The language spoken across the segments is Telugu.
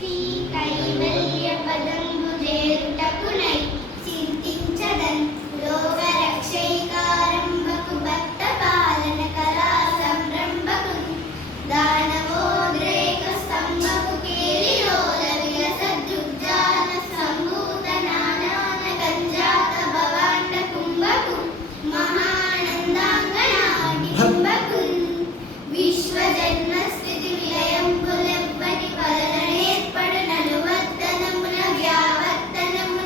శ్రీ కైవల్య పదంబు చేరుటకునై చింతించదన్ లోకరక్షైకారంభకు భక్త పాలన కళా సంరంభకు దానవోద్రేక స్తంభకు కేలిలోల విలసదృగ్జాల సంభూత నానాన గంజాత భవాండ కుంభకు మహానందాంగనాటి కుంభకు విశ్వజన్మ స్థితి విలయంబులెవ్వటి వలన ఏర్పడు నలువర్తనముల వ్యావర్తనముల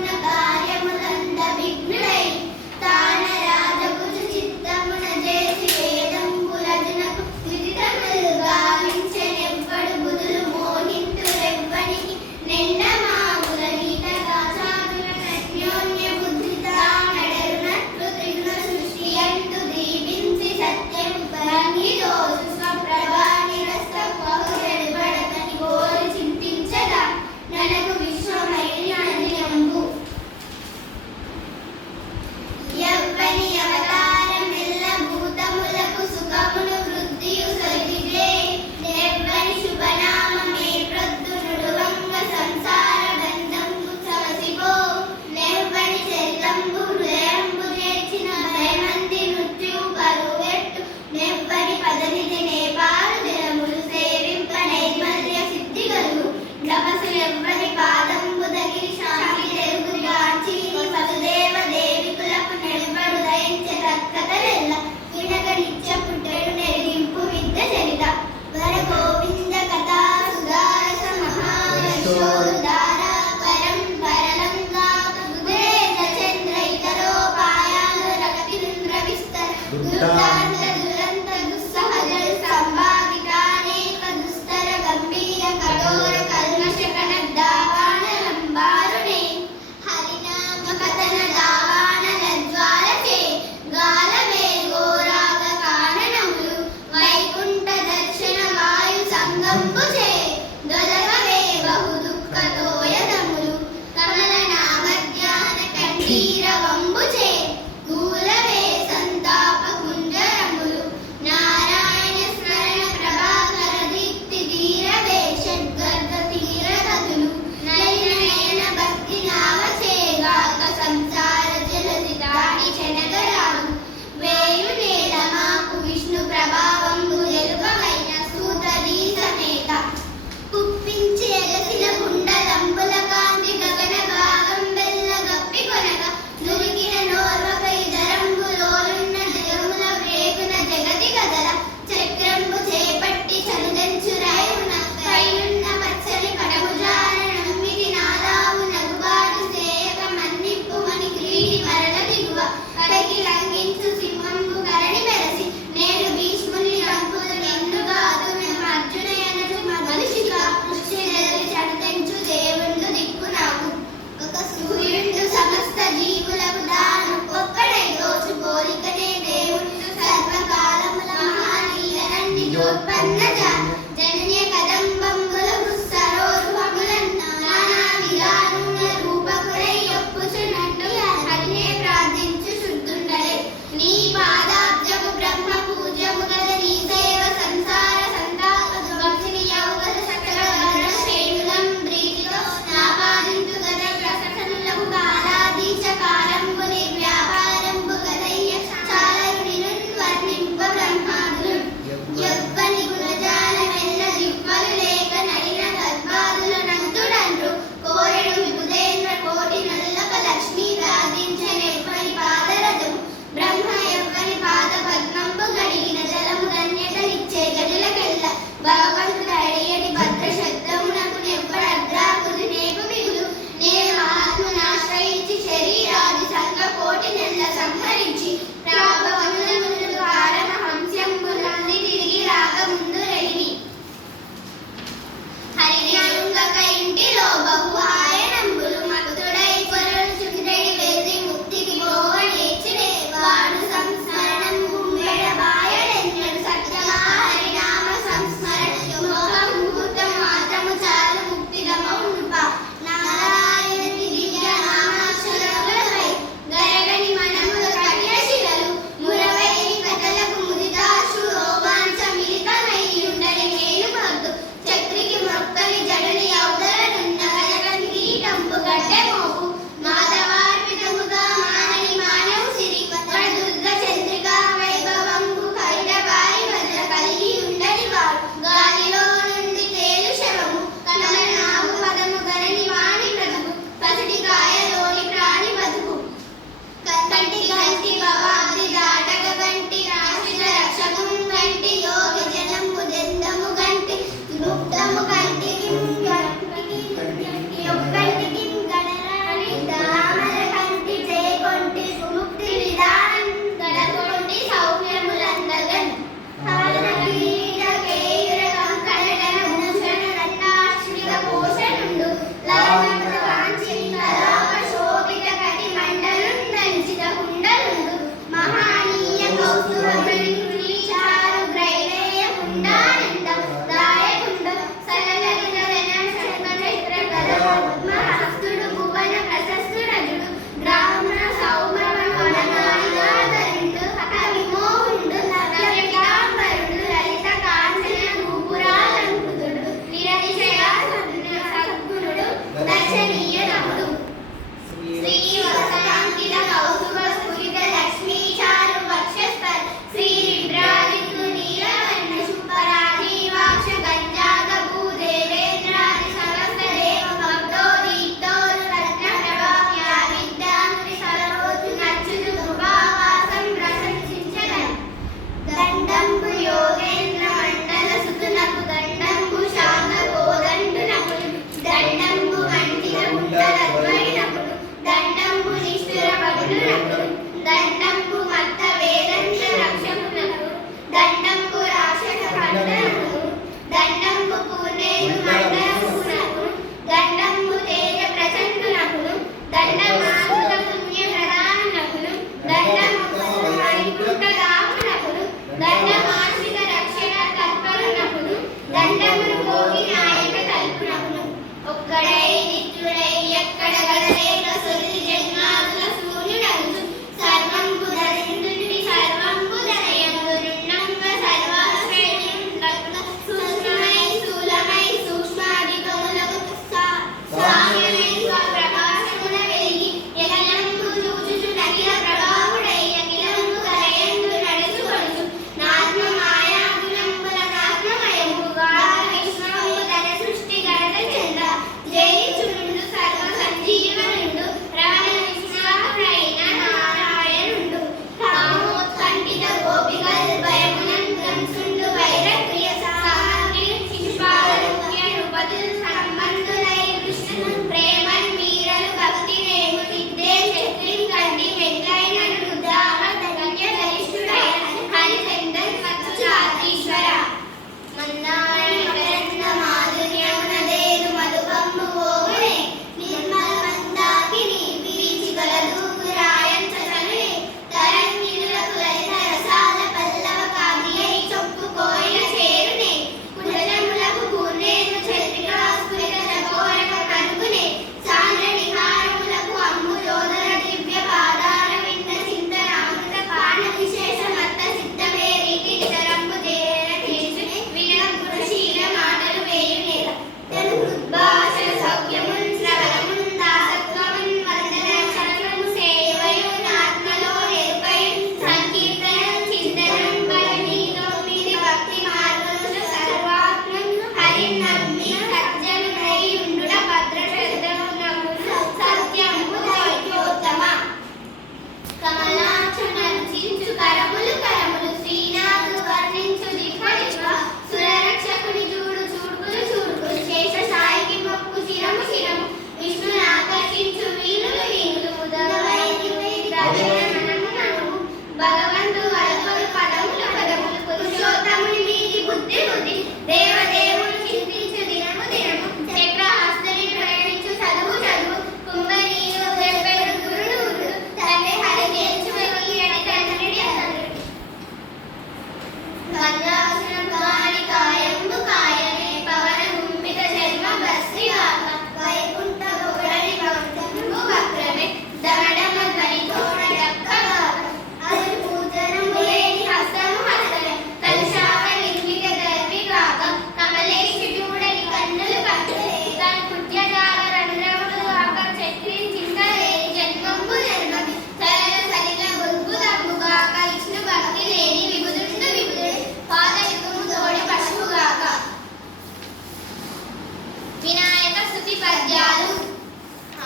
పద్యాలు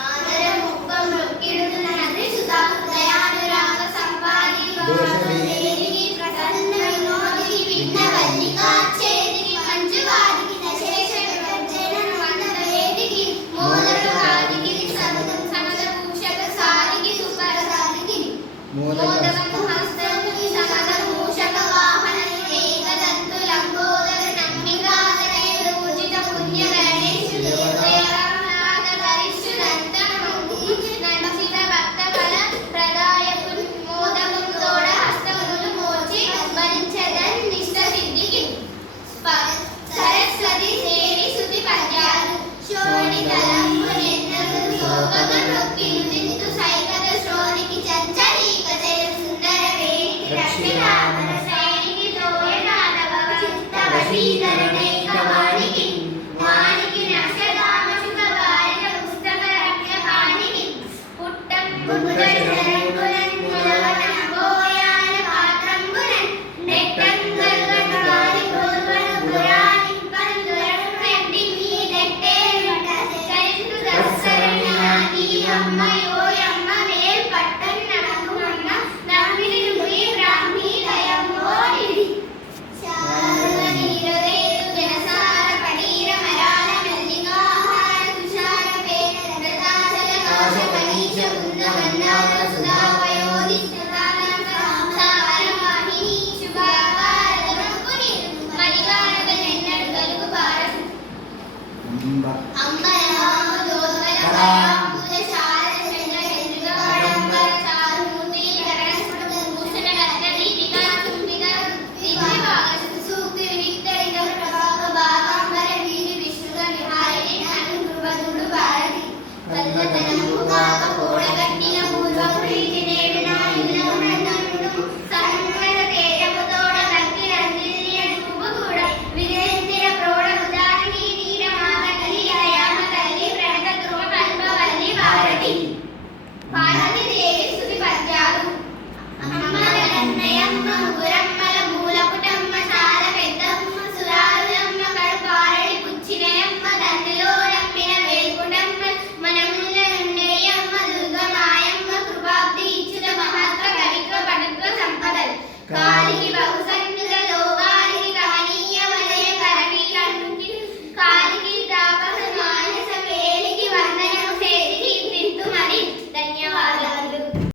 ఆదరం ముప్పం రొక్కిడుతున్న నది సుధా దయానురాగ సంపాది దోషవేదికి ప్రసన్న వినోదికి విఘ్న వల్లికాచ్ఛేదికి మంజువాదికి దశేష వివర్జన వందవేదికి మోదకవాదికి సబదం సమద పూషక సాదికి సుపరసాదికి మోదకము హస్తముకి సమద మూషక వాహన ఏకదంతు లంబోదర నమ్మికాదనే పూజిత పుణ్య గణేశు దేవయానాథ వరిష్ఠు నందనము నమసిత భక్త ఫల ప్రదాయకు మోదకము తోడ హస్తములు మోచి భరించదన్ నిష్ట సిద్ధికి సరస్వతి దేవి సుతి పద్యాలు శోణితలంబు నెన్నరు శోభగ నొక్కిలు దింతు సైకత శ్రోణికి చంచరీక జయ సుందర వేణికి రక్షితామర శ్రేణికి తోయనాదవ చిత్త వశీకరణైక వానికి వానికి నక్షదామ శుభ వారిన పుస్తక రమ్యపాణికి పుట్టం పుట్ట శరణులన్ ములవన బోయాన పాత్రంబునన్ నెట్టం గల్గన వారి గోల్వన పురాణి పందురను వెంటి మీ నెట్టే చరిత్రు దర్శరణాకి అమ్మయోయమ్మ మేల్ పట్టన్ నడకుమన్న నమ్మిని నుయి బ్రాహ్మీ లయమోడిది శారద నీరవేరు జనసార పడీర మరాల మల్లికాహార తుషార పేన రతాచల కాశ మనీష కుంద మన్నార సుధా వయోధి స్థానం సార వాహిని శుభాకార ధనుకుని మణికారక నెన్నడు గలుగు భారత అంబరనామ దోద్వల కరాంబుజ శారద చంద్ర చంద్రిక వడంబర చారుమూర్తి కరణస్ఫుట భూషణ రత్న దీపికా తుంబిక దివ్యభాగ సూక్తి వివిక్తరిక ప్రభావ భాగాంబర వీరి విష్ణుగ విహారిణి అను ధ్రువదుడు భారతి కల్పత